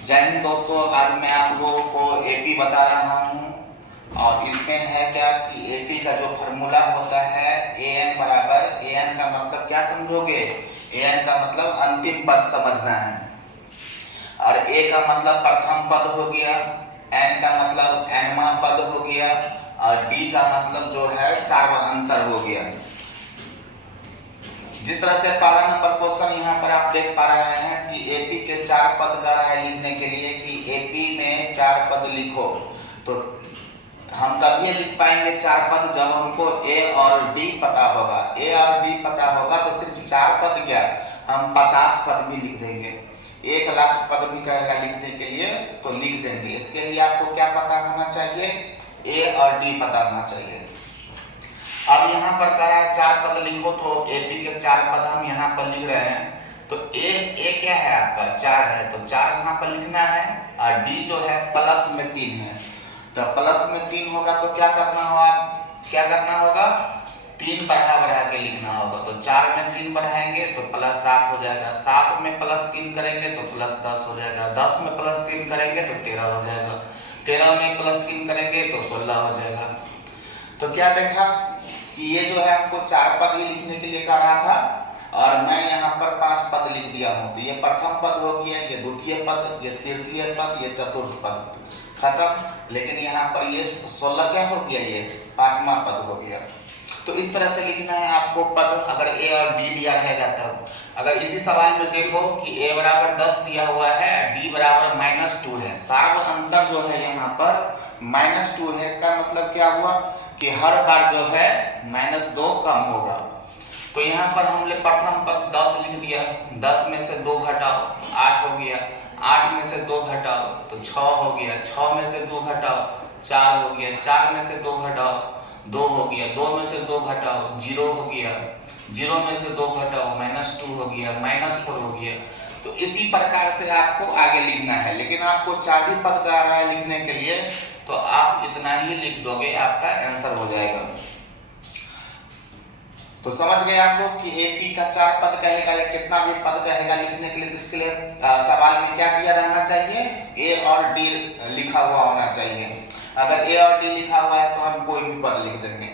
जय हिंद दोस्तों, आज मैं आप लोगों को एपी बता रहा हूँ। और इसमें है क्या कि एपी का जो फार्मूला होता है ए एन बराबर, ए एन का मतलब क्या समझोगे, ए एन का मतलब अंतिम पद समझना है। और ए का मतलब प्रथम पद हो गया, एन का मतलब एनवा पद हो गया, और डी का मतलब जो है सार्वअंतर हो गया। जिस तरह से पहला नंबर क्वेश्चन यहाँ पर आप देख पा रहे हैं कि एपी के 4 पद का है लिखने के लिए कि एपी में 4 पद लिखो। तो हम तभी लिख पाएंगे 4 पद जब हमको ए और डी पता होगा। ए और डी पता होगा तो सिर्फ 4 पद क्या, हम 50 पद भी लिख देंगे। 1 लाख पद भी कहेगा लिखने के लिए तो लिख देंगे। इसके लिए आपको क्या पता होना चाहिए, ए और डी पता होना चाहिए। अब यहाँ पर कह रहा है 4 पद लिखो, तो एपी के 4 पद हम यहाँ पर लिख रहे हैं। तो ए क्या है आपका 4 है, तो 4 यहाँ पर लिखना है। और डी जो है प्लस में 3 है, तो प्लस में 3 होगा तो क्या करना होगा 3 बढ़ा के लिखना होगा। तो 4 में 3 बढ़ाएंगे तो प्लस 7 हो जाएगा, 7 में प्लस 3 करेंगे तो प्लस 10 हो जाएगा, 10 में प्लस 3 करेंगे तो 13 हो जाएगा, 13 में प्लस 3 करेंगे तो 16 हो जाएगा। तो क्या देखा कि ये जो है हमको 4 पद ही लिखने के लिए कह रहा था, और मैं यहाँ पर 5 पद लिख दिया हूँ। तो ये प्रथम पद हो गया, ये द्वितीय पद, ये तृतीय पद, ये चतुर्थ पद, खत्म। लेकिन यहाँ पर ये 16 क्या हो गया, ये 5वां पद हो गया। तो इस तरह से लिखना है आपको पद, अगर ए और डी दिया रहेगा तब। अगर इसी सवाल में देखो कि ए बराबर 10 दिया हुआ है, डी बराबर -2 है, सार्वअंतर जो है यहाँ पर -2 है। इसका मतलब क्या हुआ कि हर बार जो है -2 कम होगा। तो यहाँ पर हमने प्रथम पद 10 लिख दिया, 10 में से 2 घटाओ 8 हो गया, 8 में से 2 घटाओ तो 6 हो गया, 6 में से 2 घटाओ 4 हो गया, 4 में से 2 घटाओ 2 हो गया, 2 में से 2 घटाओ 0 हो गया, 0 में से 2 घटाओ -2 हो गया, -4 हो गया। तो इसी प्रकार से आपको आगे लिखना है। लेकिन आपको 4 ही पद का रहा है लिखने के लिए, तो आप इतना ही लिख दोगे, आपका आंसर हो जाएगा। तो समझ गए आप लोग कि एपी का 4 पद कहेगा या कितना भी पद कहेगा लिखने के लिए, इसके लिए सवाल में क्या दिया रहना चाहिए, ए और डी लिखा हुआ होना चाहिए। अगर ए और डी लिखा हुआ है तो हम कोई भी पद लिख देंगे।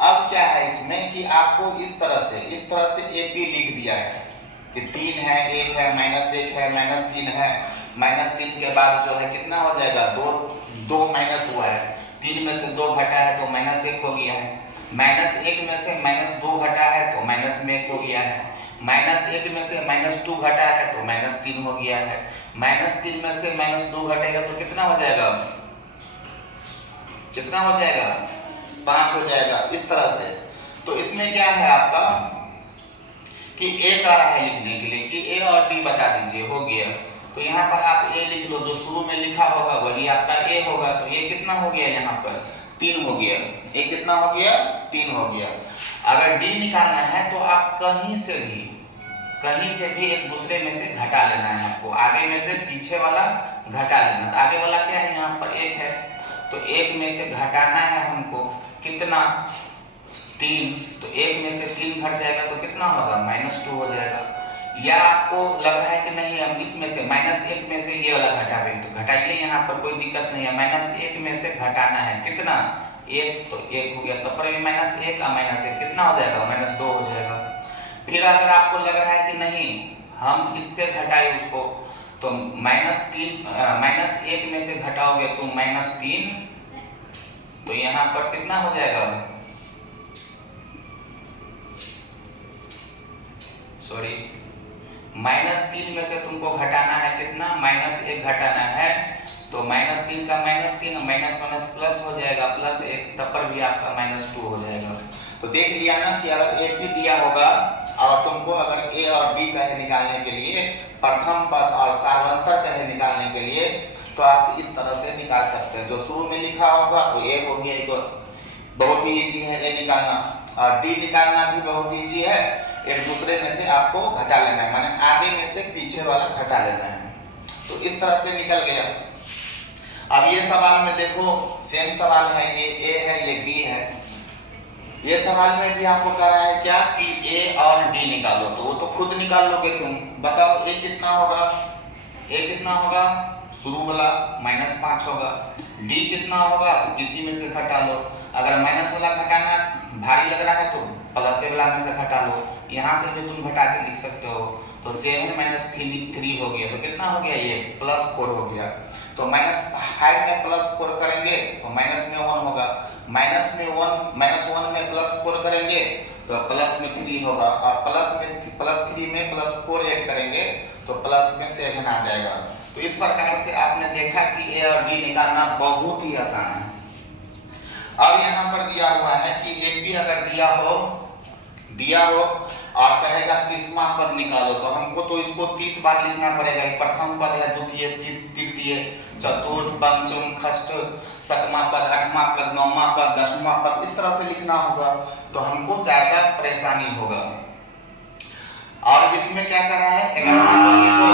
अब क्या है इसमें कि आपको इस तरह से एपी लिख दिया है कि 3 है, 1 है, -1 है, -3 है, -3 के बाद जो है कितना हो जाएगा, 2 माइनस हुआ है, 3 में से 2 घटा है तो -1 हो गया है, -1 में से -2 घटा है तो -1 हो गया है, -1 में से -2 घटा है तो -3 हो गया है, -3 में से -2 घटेगा तो कितना हो जाएगा, 5 हो जाएगा। इस तरह से। तो इसमें क्या है आपका कि ए का रहा है लिखने के लिए कि ए और डी बता दीजिए, हो गया। तो यहाँ पर आप ए लिख लो, जो शुरू में लिखा होगा वही आपका ए होगा। तो ये कितना हो गया, यहाँ पर 3 हो गया, ए कितना हो गया, 3 हो गया। अगर डी निकालना है तो आप कहीं से भी एक दूसरे में से घटा लेना है आपको, आगे में से पीछे वाला घटा लेना। तो आगे वाला क्या है, यहाँ पर 1 है, तो 1 में से घटाना है हमको, कितना, 3। तो 1 में से 3 घट जाएगा तो कितना होगा, -2 हो जाएगा। या आपको लग रहा है कि नहीं हम इसमें से -1 में से ये वाला घटावे, तो घटाइए, यहाँ पर कोई दिक्कत नहीं है। -1 में से घटाना है कितना, 1, तो 1 हो गया, तो पर -1 का -1 कितना हो जाएगा, -2 हो जाएगा। फिर अगर आपको लग रहा है कि नहीं हम इससे घटाए उसको, तो -1 में से घटाओगे तो -3, तो यहाँ पर कितना हो जाएगा, सॉरी, -3 में से तुमको घटाना है कितना, -1 घटाना है, तो -3 का -3, माइनस प्लस हो जाएगा, +1, तब पर भी आपका -2 हो जाएगा। तो देख लिया ना कि अगर एपी दिया होगा और तुमको अगर ए और बी कहे निकालने के लिए, प्रथम पद और सार्वंतर कहे निकालने के लिए, तो आप इस तरह से निकाल सकते हैं। जो शुरू में लिखा होगा वो ए हो गया, तो बहुत ही इजी है ए निकालना, और डी निकालना भी बहुत इजी है। एक दूसरे में से आपको घटा लेना है, माने आगे में से पीछे वाला घटा लेना है। तो इस तरह से निकल गया। अब ये सवाल में देखो, सेम सवाल है, ये ए है, ये बी है। ये सवाल में भी आपको कह रहा है क्या कि ए और डी निकालो, तो वो तो खुद निकाल लोगे तुम। बताओ ए कितना होगा, ए कितना होगा, शुरू वाला -5 होगा। डी कितना होगा, तो किसी में से घटा लो। अगर माइनस वाला घटाना भारी लग रहा है तो प्लस वाला में से घटा लो। यहाँ से भी तुम घटा के लिख सकते हो। तो 7 - 3 हो गया, तो कितना हो गया, ये +4 हो गया। तो -5 में +4 करेंगे तो माइनस में 1 होगा, -1 में +4 करेंगे तो +3 होगा, और +3 में +4 ऐड करेंगे तो +7 आ जाएगा। तो इस प्रकार से आपने देखा कि ए और डी निकालना बहुत ही आसान है। अब यहाँ पर दिया हुआ है कि एपी अगर दिया हो और कहेगा 30वां पद निकालो, तो हमको तो इसको 30 बार लिखना पड़ेगा। प्रथम पद है, द्वितीय, तृतीय, चतुर्थ, पंचम, षष्ठ, 7वां पद, 8वां पद, 9वां पद, 10वां पद, इस तरह से लिखना होगा, तो हमको ज्यादा परेशानी होगा। और इसमें क्या कर रहा है, 11वां पद लिखो,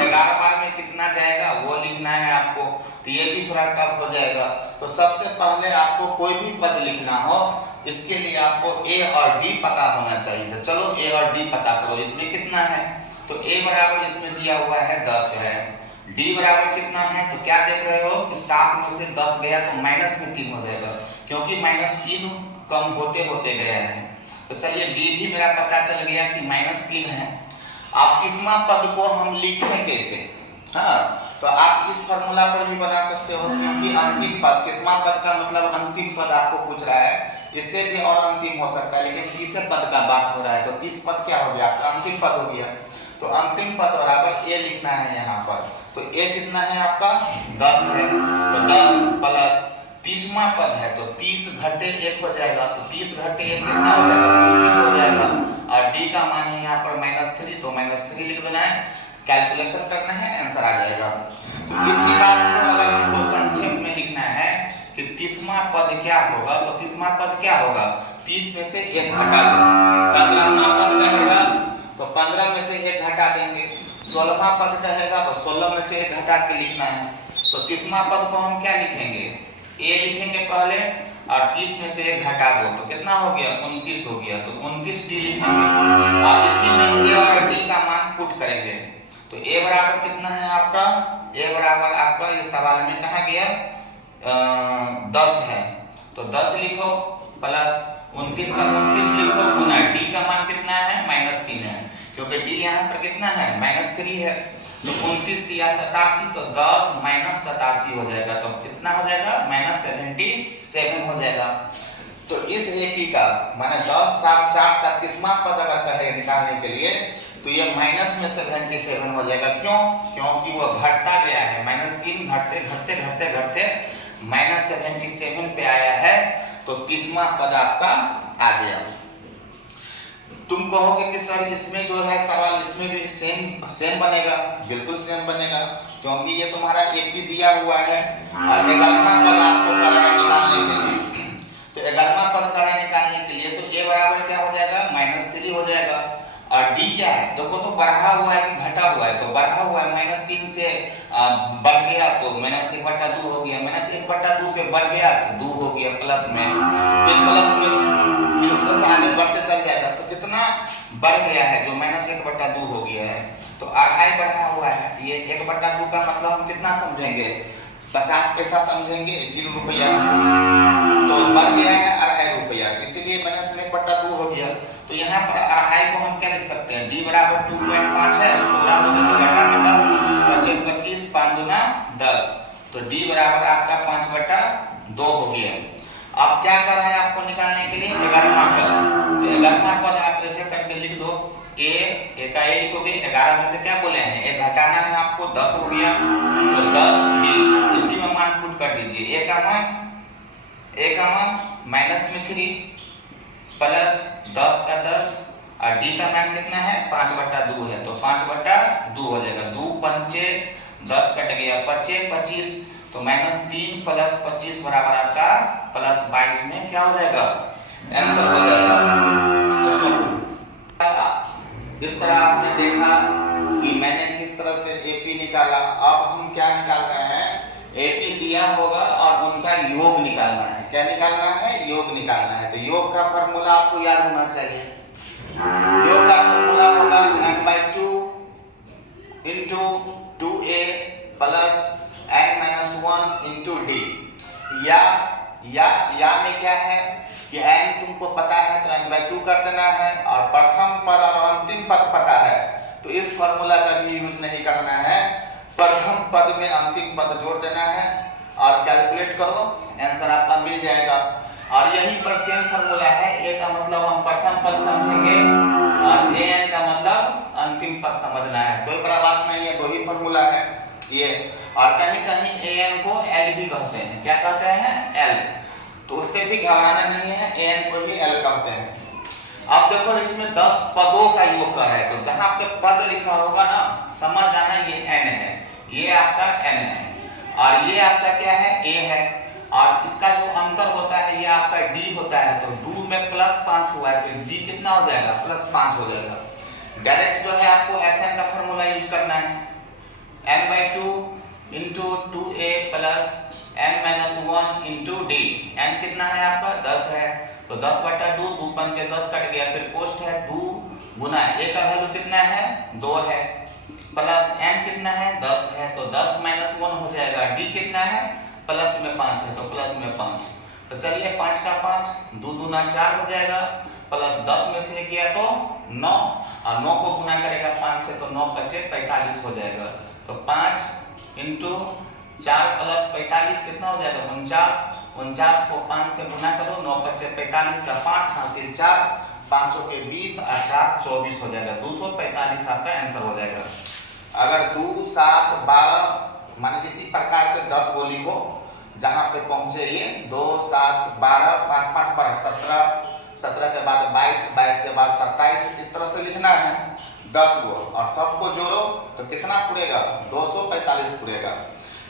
11 बार में कितना जाएगा वो लिखना है आपको, तो ये भी थोड़ा टफ हो जाएगा। तो सबसे पहले आपको कोई भी पद लिखना हो, इसके लिए आपको ए और डी पता होना चाहिए। तो चलो ए और डी पता करो। इसमें कितना है, तो ए बराबर इसमें दिया हुआ है 10 है, डी बराबर कितना है, तो क्या देख रहे हो कि 7 में से 10 गया तो -3 हो जाएगा, क्योंकि -3 कम होते होते गया है। तो चलिए डी भी मेरा पता चल गया कि -3 है। अब 30वां पद को हम लिखें कैसे, हाँ, तो आप इस फॉर्मूला पर भी बना सकते हो, क्योंकि अंतिम पद, 30वां पद का मतलब अंतिम पद आपको पूछ रहा है। इससे भी और अंतिम हो सकता है, लेकिन 30 पद का बात हो रहा है, तो 30 पद क्या हो गया आपका, अंतिम पद हो गया। तो अंतिम पद बराबर ए लिखना है यहाँ पर। तो ए कितना है आपका, 10 है, तो 10 प्लस 30वां पद है, तो 30 घटे 1 हो जाएगा, तो 30 घटे 1 कितना हो जाएगा, 29 हो जाएगा। और डी का मान है यहाँ पर -3, तो -3 लिख देना है, कैलकुलेशन करना है, आंसर आ जाएगा। तो इसी बात को अगर हमको संक्षेप में लिखना है कि 30वां पद क्या होगा, तो 30वां पद क्या होगा, 30 में से 1 घटा देंगे। 15वां पद रहेगा तो 15 में से 1 घटा देंगे। 16वां पद रहेगा तो 16 में से 1 घटा के लिखना है। तो 30वां पद को हम क्या लिखेंगे, ए लिखेंगे पहले, और 30 में से 1 घटा दो तो कितना हो गया, 29 हो गया, तो 29 डी लिखेंगे। और इसी में ए और डी का मान पुट करेंगे। तो ए बराबर कितना है आपका, ए बराबर आपका ये सवाल में कहा गया 10 है, तो 10 लिखो प्लस 29 का 29 लिखो गुना डी का मान कितना है, -3 है, क्योंकि डी यहाँ पर कितना है, -3 है। तो 29 या 87, तो 10 - 87 हो जाएगा, तो कितना हो जाएगा, -77 हो जाएगा। तो इस एपी का माने 10, 7, 4 का 30वां पद अगर कहे निकालने के लिए, तो ये -77 हो जाएगा। क्यों, क्योंकि वो घटता गया है, -3 घटते घटते घटते घटते -77 पे आया है, तो 30वां पद आपका आ गया। तुम कहोगे कि सर इसमें जो है सवाल, इसमें भी सेम बनेगा, बिल्कुल सेम बनेगा, क्योंकि ये तुम्हारा एपी दिया हुआ है और 11वां पद आपको करना है निकालने के लिए। तो 11वां पद करना निकालने के लिए तो ए बराबर क्या हो जाएगा, -3 हो जाएगा। और डी क्या है, देखो तो बढ़ा हुआ है कि घटा हुआ है, तो बढ़ा हुआ है, -3 से बढ़ गया तो -1/2 हो गया, -1/2 से बढ़ गया तो 2 हो गया प्लस में, फिर प्लस में फिर उसमें से आगे बढ़ते चल जाएगा, तो कितना बढ़ गया है, जो -1/2 हो गया है। तो आधाई बढ़ा हुआ है, ये 1/2 का मतलब हम कितना समझेंगे, 50 पैसा समझेंगे, 3 रुपया, तो बढ़ गया है 2.5 रुपया, इसीलिए -1/2 हो गया। तो यहाँ पर 2.5 को हम क्या लिख सकते हैं, d बराबर 2.5 है, उसको उड़ा दोगे तो घटा में 10, 25 25 5 दूना 10, तो d बराबर आपका 5/2 हो गया। अब क्या कर रहा है आपको निकालने के लिए, 11वां पद। तो 11वां पद आप ऐसे करके लिख दो, ए का ए लिखोगे, 11 में से क्या बोले हैं, एक घटाना है आपको, 10 हो गया, तो 10 डी, इसी में मान पुट कर दीजिए। ए का मान -3 प्लस 10 का 10, और डी का मान कितना है, 5/2 है, तो 5/2 हो जाएगा। 2 पंचे 10 कट गया, 25 25, तो -3 प्लस 25 बराबर आपका +22 में क्या हो जाएगा, आंसर हो जाएगा। इस तरह आपने देखा कि मैंने किस तरह से एपी निकाला। अब हम क्या निकाल रहे हैं, एपी दिया होगा और उनका योग निकालना है। क्या निकालना है, योग निकालना है। तो योग का फॉर्मूला आपको याद होना चाहिए। योग का फॉर्मूला होगा n/2 × 2a plus n minus 1 into D. या में क्या है कि n तुमको पता है तो n/2 कर देना है, और प्रथम पद और अंतिम पद पता है तो इस फॉर्मूला का भी यूज नहीं करना है। प्रथम पद में अंतिम पद जोड़ देना है और कैलकुलेट करो, आंसर आपका मिल जाएगा। और यही पर सेम फॉर्मूला है, a का मतलब हम प्रथम पद समझेंगे और an का मतलब अंतिम पद समझना है। कोई बड़ा बात नहीं है, दो ही फॉर्मूला है ये। और कहीं कहीं an को l भी कहते हैं, क्या कहते हैं, l, तो उससे भी घबराना नहीं है, an को भी l कहते हैं। अब देखो इसमें 10 पदों का योग कर है, तो जहां पे पद लिखा होगा ना समझ जाना ये n है, ये आपका n है और ये आपका क्या है, a है। और इसका जो अंतर होता है ये आपका d होता है, तो 2 में +5 हुआ है तो d कितना हो जाएगा, +5 हो जाएगा। डायरेक्ट जो है आपको Sn का फॉर्मूला यूज करना है, n/2 into 2a plus n minus 1 into D. n कितना है आपका 10 है, तो 10/2, 2 पंचे 10 कट गया, फिर पोस्ट है 2 गुना a का वैल्यू कितना है 2 है, प्लस n कितना है 10 है, तो 10 माइनस 1 हो जाएगा, d कितना है प्लस में 5 है तो प्लस में 5। तो चलिए 5 का 5, 2 दूना 4 हो जाएगा, प्लस 10 में से किया तो 9, और 9 को गुना करेगा 5 से तो 9 × 45 हो जाएगा। तो 5 इंटू 4 प्लस 45 कितना हो जाएगा 49, 49 को 5 से गुना करो, 9 × 45 का 5 हासिल 4, 5 के 20 और 4 24 हो जाएगा, 245 आपका आंसर हो जाएगा। अगर 2 7 12 माने इसी प्रकार से 10 को लिखो, जहां पे पहुंचे ये 2 7 12 5 5 पर 17, 17 के बाद 22, 22 के बाद 27, इस तरह से लिखना है 10 को, और सबको जोड़ो तो कितना पूरेगा 245 पूरेगा।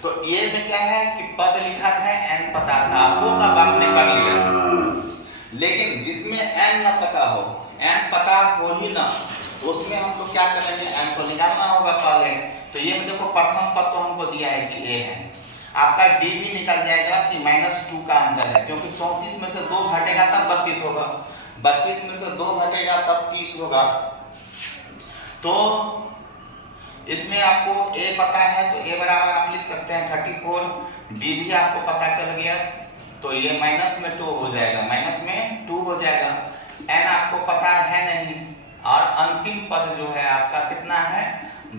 तो ये में क्या है कि पद लिखा था n पता था आपको, तब आपने कर लिया, लेकिन जिसमें n न पता हो, n पता हो ही ना, तो उसमें हम लोग क्या करेंगे, n को निकालना होगा पहले। तो ये में देखो प्रथम पद तो हमको दिया है कि a है, आपका d भी निकल जाएगा कि -2 का अंतर है, क्योंकि 34 में से 2 घटेगा तब 32 होगा, 32 में से 2 घटेगा तब 30 होगा। तो इसमें आपको a पता है तो a बराबर आप लिख सकते हैं 34, d भी आपको पता चल गया तो ये -2 हो जाएगा, -2 हो जाएगा। n आपको पता है नहीं, और अंतिम पद जो है आपका कितना है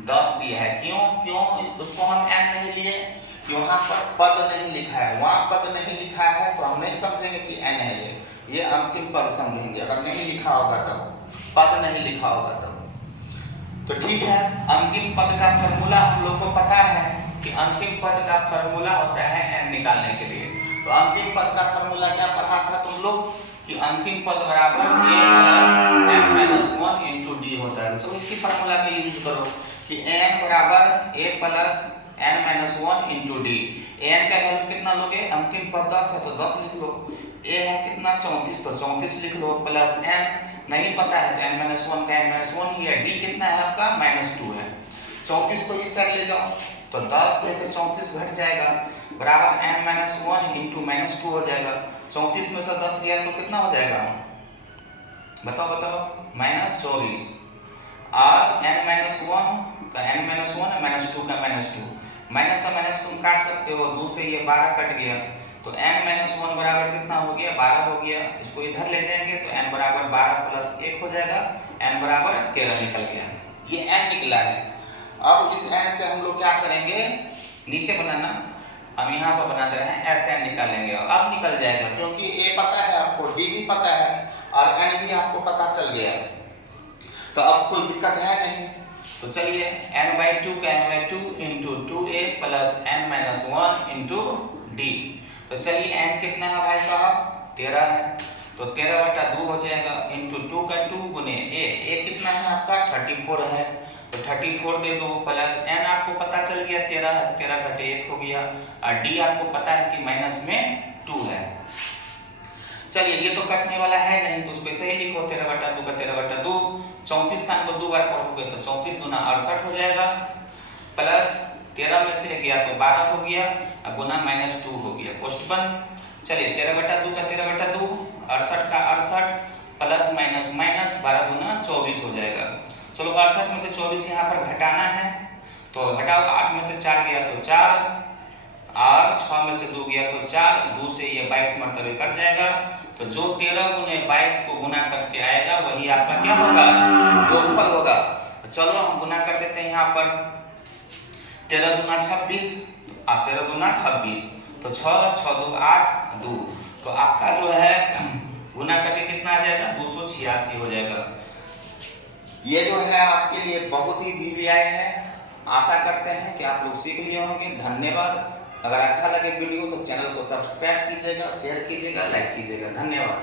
10 दिया है। क्यों उसको हम n नहीं लिए, यहाँ पर पद नहीं लिखा है, वहाँ पद नहीं लिखा है तो हम नहीं समझेंगे कि n है, ये अंतिम पद समझेंगे। अगर नहीं लिखा होगा तब, पद नहीं लिखा होगा तब तो ठीक है। अंतिम पद का फॉर्मूला हम लोग को पता है कि अंतिम पद का फॉर्मूला होता है n निकालने के लिए। तो अंतिम पद का फॉर्मूला क्या पढ़ा था तुम लोग कि अंतिम पद बराबर a plus n minus 1 into D होता है। तो इसी फॉर्मूला का यूज करो कि n बराबर a plus n minus 1 into D. n का वैल्यू कितना लोगे, अंतिम पद 10 है तो 10 लिख लो, a है कितना 34 तो 34 लिख लो, प्लस n नहीं पता है तो n माइनस 1 का n माइनस 1 ही है, d कितना है आपका -2 है। 34 को इस साइड ले जाओ तो 10 में से 34 घट जाएगा, बराबर n माइनस 1 इंटू -2 हो जाएगा। 34 में से 10 गया तो कितना हो जाएगा, बताओ -24, और n माइनस 1 का n माइनस 1 है, -2 का -2, माइनस से माइनस तुम काट सकते हो, 2 से ये 12 कट गया तो n माइनस 1 बराबर कितना हो गया 12 हो गया। इसको इधर ले जाएंगे तो n बराबर 12 प्लस 1 हो जाएगा, n बराबर 13 निकल गया, ये n निकला है। अब इस n से हम लोग क्या करेंगे, नीचे बनाना, हम यहाँ पर बना दे रहे हैं, ऐसे n निकालेंगे और अब निकल जाएगा, क्योंकि a पता है आपको, d भी पता है और n भी आपको पता चल गया, तो अब कोई दिक्कत है नहीं। तो चलिए n/2 का n/2 into 2a plus n minus 1 into D. तो चलिए n कितना है भाई साहब 13 है, तो 13/2 हो जाएगा, इंटू 2 का 2 गुने a कितना है आपका 34 है, तो 34 दे दो, प्लस n आपको पता चल गया 13 है, 13 घटे 1 हो गया, और d आपको पता है कि -2 है। चलिए ये तो कटने वाला है नहीं तो उसको ऐसे ही लिखो 13/2 का 13/2, 34 का को 2 बार पढ़ोगे तो 34 दूना 68 हो जाएगा, प्लस 13 में से गया तो 12 हो गया, और गुना -2 हो गया, पोस्ट बंद। चलिए 13/2 का 13/2, 68 का 68, प्लस माइनस 12 दूना 24 हो जाएगा। चलो 68 में से 24 यहाँ पर घटाना है, तो घटाओ, 8 में से 4 गया तो 4 और 6 में से 2 गया तो 4, 2 से ये 22 मरतबे कट जाएगा। तो जो 13 गुने 22 को गुना करके आएगा वही आपका क्या होगा, योगफल होगा। तो चलो हम गुना कर देते हैं यहाँ पर 13 दूना 26 और 13 दूना 26, तो 6 6 2 8 2, तो आपका जो है गुना करके कितना आ जाएगा, 286 हो जाएगा। ये जो है आपके लिए बहुत ही वीडियो आए हैं, आशा करते हैं कि आप लोग सीख लिए होंगे। धन्यवाद। अगर अच्छा लगे वीडियो तो चैनल को सब्सक्राइब कीजिएगा, शेयर कीजिएगा, लाइक कीजिएगा। धन्यवाद।